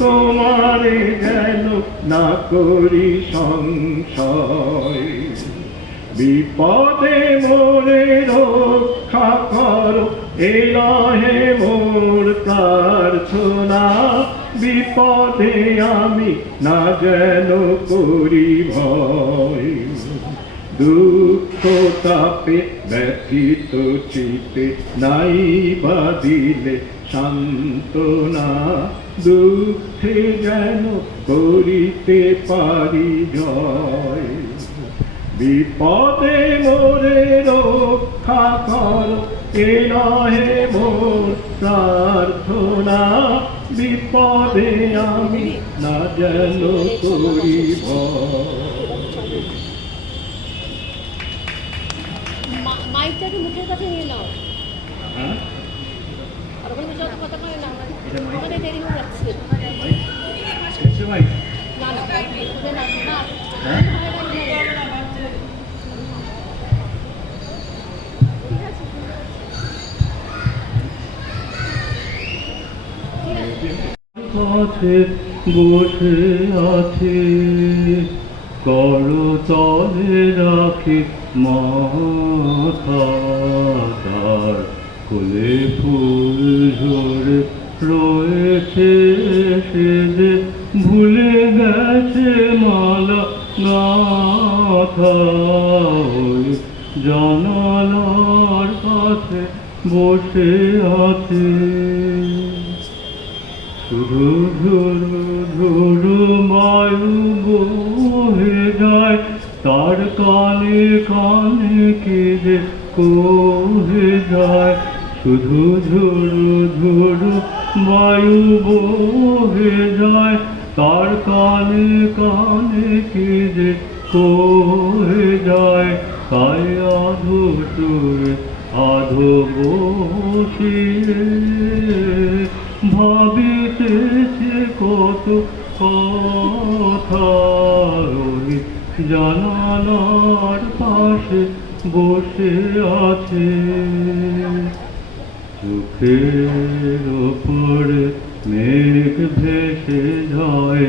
তোমারে যেন না করি সংশয়, বিপদে মোরে রক্ষা করো, এ নহে মোর প্রার্থনা। বিপদে আমি না যেন করি ভয়, দুঃখ তাপে ব্যথিত চিতে নাই বা দিলে সান্ত্বনা। দুঃখে যেন করিতে পারি জয়, বিপদে মোরে রক্ষা করো, এ নহে মোর প্রার্থনা। বিপদে আমি না যেন করি ভয়। মাইকটাকে মুখের কাছে নিয়ে নাও, হ্যাঁ, আর ওখানে বসে কথা বলে না, আমাদের দেরি হয়ে যাচ্ছে। না না ওদের না না কাছে বসে আছে, করতলে রাখে মাথা। তার কোলে ফুল ঝরে রয়েছে, সে যে ভুলে গেছে মালা গাথা। ওই জানালার কাছে বসে আছে, শুধু ঝুরু ঝুরু বায়ু বহে যায়। তার কানে কানে কেঁদে কহে যায়, শুধু ঝুরু ঝুরু বায়ু বহে যায়। তার কানে কানে কেঁদে কহে যায়। তাই আধো সুরে আধো বসিয়ে ভাবিতেছে কত কথা। ওই জানালার পাশে বসে আছে, চোখের ওপরে মেঘ ভেসে যায়,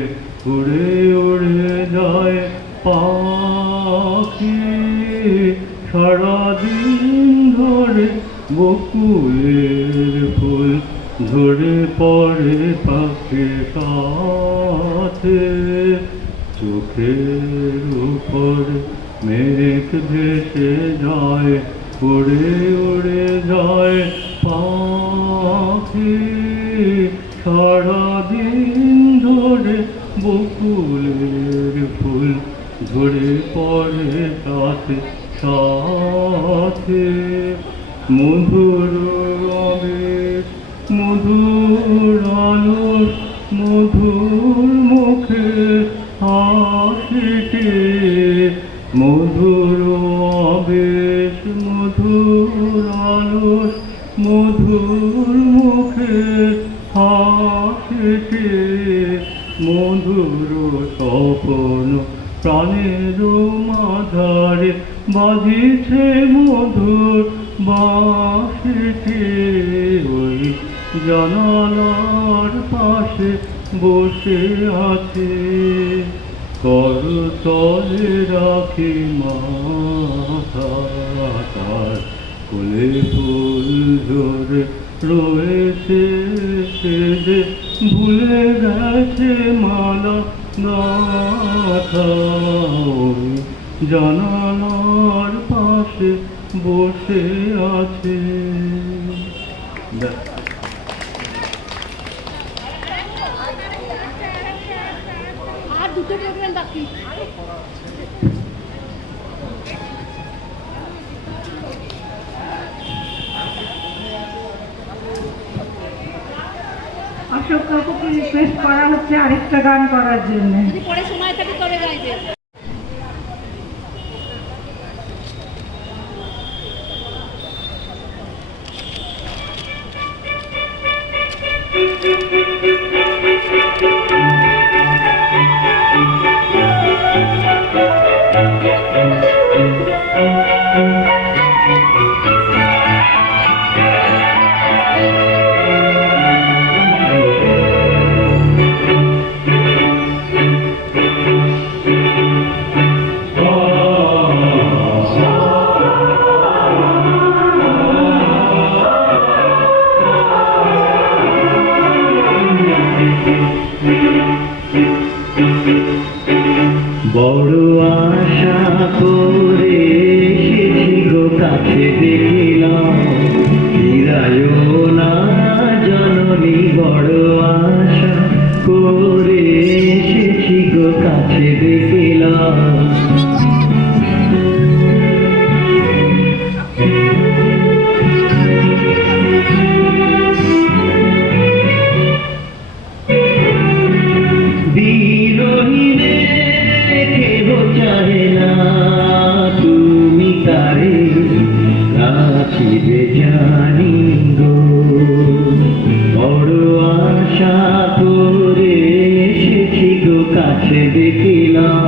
উড়ে উড়ে যায় পাখি। সারাদিন ধরে বকুলের ফুল ঝরে পড়ে পাখির সাথে, চোখের উপরে মেঘ ভেসে যায়, উড়ে উড়ে যায় পাখি। সারাদিন ধরে বকুলের ফুল ঝরে পড়ে সাথে সাথে, মধুর আবেশ মধুর আলোর মধুর মুখে হাসিতে, মধুর আবেশ মধুর আলোর মধুর মুখে হাসিতে, মধুর স্বপ্ন প্রাণের মাঝারে বাজিছে মধুর বাঁশিতে। ওই জানালার পাশে বসে আছে, করতলে রাখি মাথা, তার কোলে ফুল ঝরে রয়েছে, সে যে ভুলে গেছে মালা গাঁথা। ওই জানালার পাশে বসে আছে। আর দুটো প্রোগ্রাম বাকি। অশোক কাকুকে রিকোয়েস্ট করা হচ্ছে আরেকটা গান করার জন্য। যদি পরে সময় থাকে তবে গাইবে। বড় আশা করে এসেছি গো কাছে, দেখিলাম ফিরায় না জননী। বড় আশা করে এসেছি গো কাছে, দেখিলাম দিনহীনে কেহ চাহে না, তুমি তারে রাখিবে জানি গো। বড় আশা করে এসেছি গো কাছে, দেখিলাম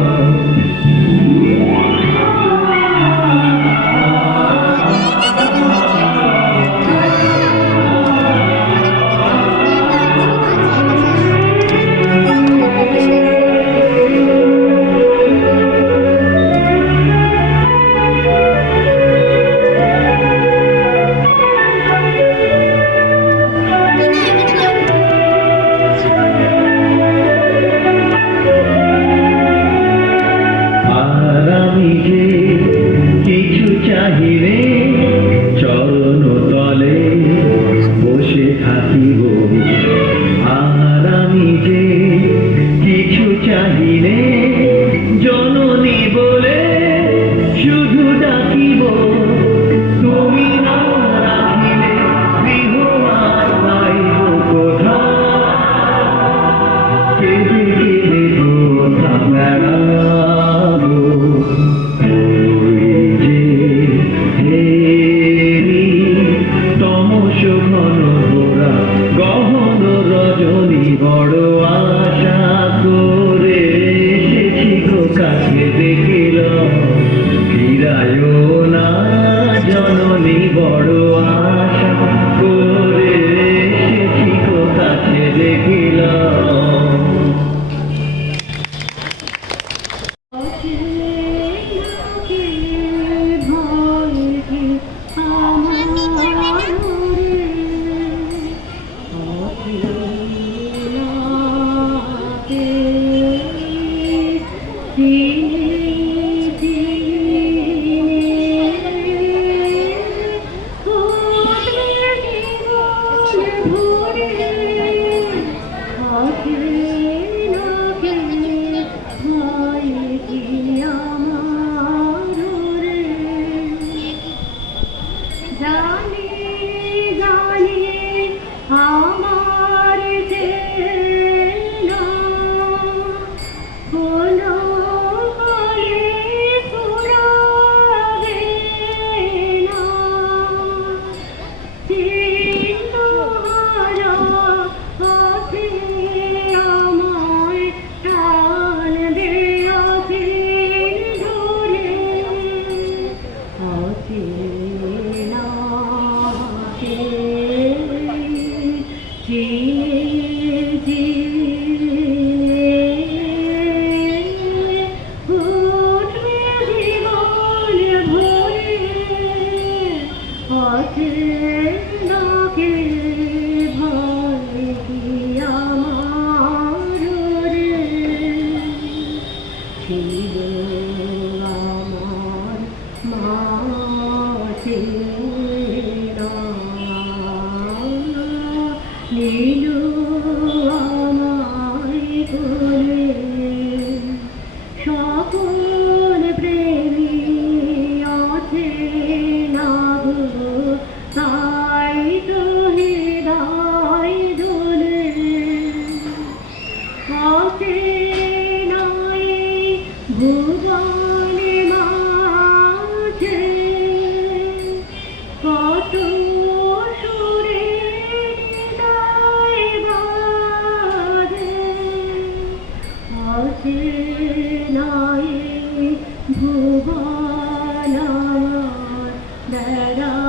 ভুবন আমার